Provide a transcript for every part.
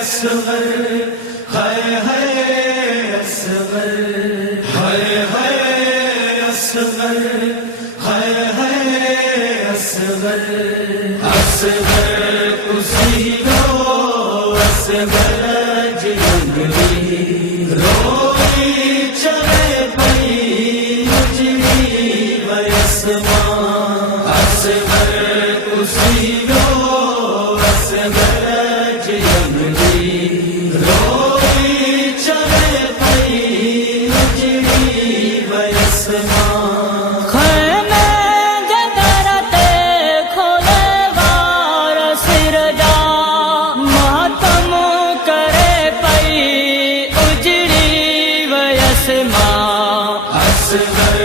असगर हाय हाय असगर हाय हाय असगर हाय हाय असगर असगर खुशी रो असगर जिंदगी रोई चले पई उजड़ी वयसमा असगर खुशी रो असगर जिंदगी रोई चले पई उजड़ी वयसमा असगर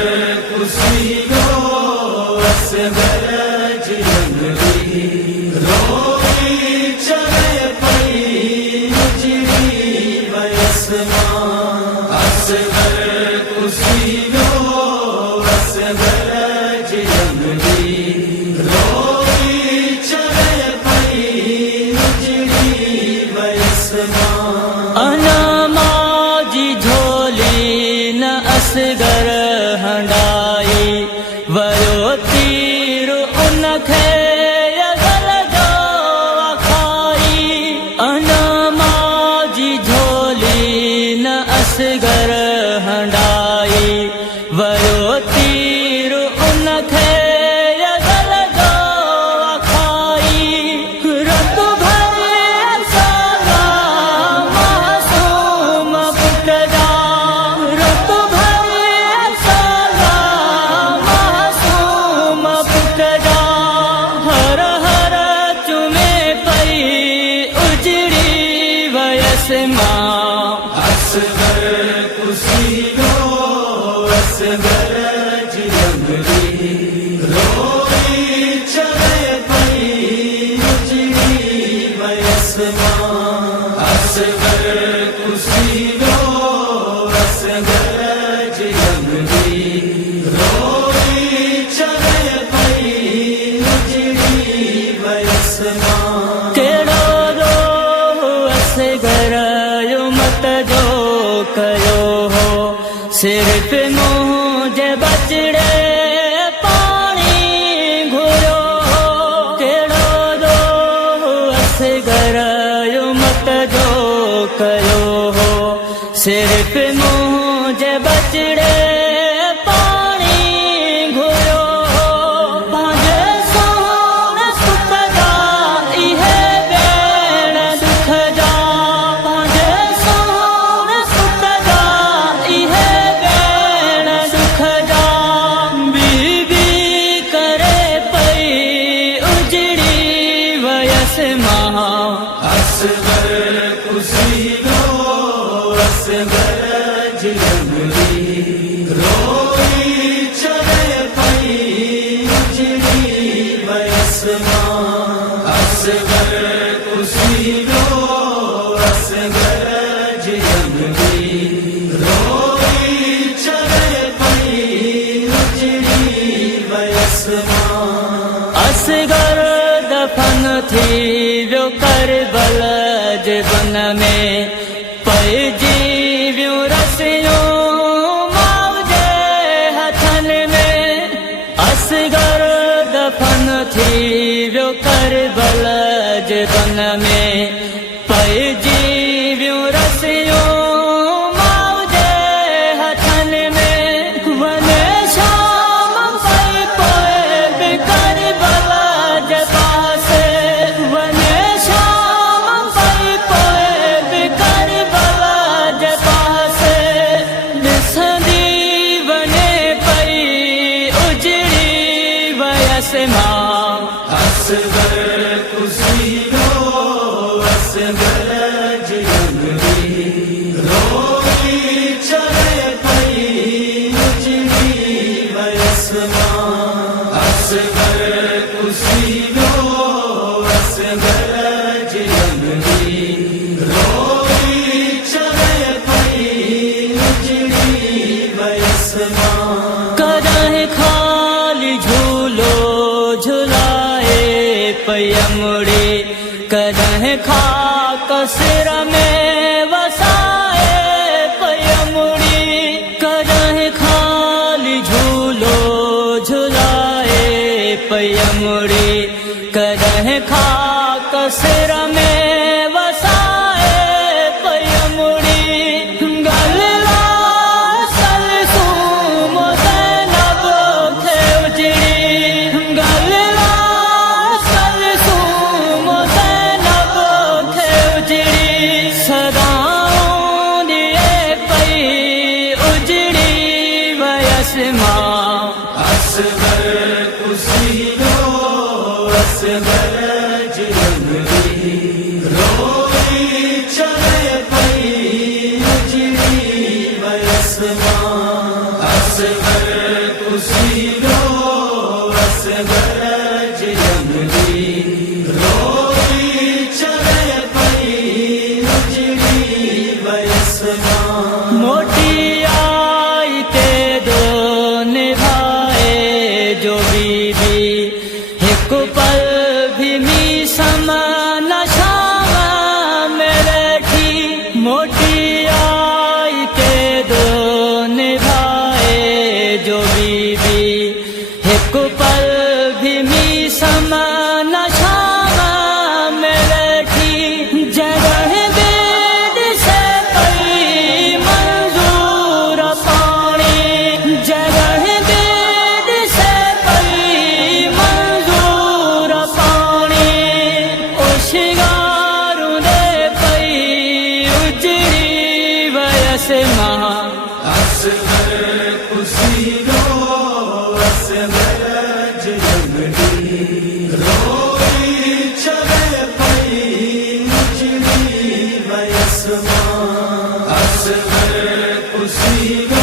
खुशी रो असगर जिंदगी रोई चले पई उजड़ी वयसमा असगर खुशी रो असगर जिंदगी रोई चले पई उजड़ी वयसमा असगर हंडाई वयो तीर उनखे यगल जो अखाई अनमाजी झोली न असगर हंडाई वयो तीर उनखे यगल जो अखाई रत भर साला मासूम पुट जा रत असगर खुशी रो असगर जिंदगी रोई चले पई उजड़ी वयसमा असगर खुशी रो असगर जिंदगी रोई चले पई उजड़ी वयसमा कयो हो सिर्फ मुझे बचड़े पानी घुरो केड़ो दो असगर मत जो कयो हो सिर्फ मुझे बचड़े पानी घुरो पांजे सोन सुख जा इहे बेण दुख जा पांजे सोन सुख जा इहे बेण दुख जा बीबी करे पई उजड़ी वयसमा असगर खुशी रो असगर जिंदगी रोई चले पई उजड़ी वयसमा असगर खुशी रो असगर जिंदगी रोई चले पई उजड़ी वयसमा असगर दफन थी व्यो करबल बन में पइजी वियूं रसियूं माउ जे हथन में असगर दफन थी व्यो करबल बन में पइजी वियूं रसियूं माउ जे हथन में वने शाम पई पोइ बि करबल जे पासे वने शाम पई पोइ बि करबल जे पासे ॾिसंदी वने पई उजड़ी वयसमा असगर खुशी रो कदह खाक सिर में वसाए पयमुड़ी कदह खाली झूलो झुलाए पयमुड़ी कदह खाक सिर में वसाए पयमुड़ी गलला सलसूम ज़ैनब खे उजड़ी गलला सलसूम ज़ैनब खे उजड़ी सदाऊं दिए पई उजड़ी वयस मां असगर कुसीदो असगर जिलंगरी रोई चले पई उजड़ी वयस मां असगर कुसीदो असगर जिलंगरी रोई चले पई उजड़ी वयस मां मोटी आई ते दो निभाए जो बीबी एक पल भी मी समान छावा मेरे की मोटी आई ते दो निभाए जो बीबी एक पल भी मी समान छावा मेरे की जगह बेद से पई मंजूर पानी जगह बेद से पई मंजूर पानी उशिगारू दे पई उजड़ी वयस मां असगर कुसीदो असगर जिलंगरी रोई चले पई उजड़ी वयस मां असगर कुसीदो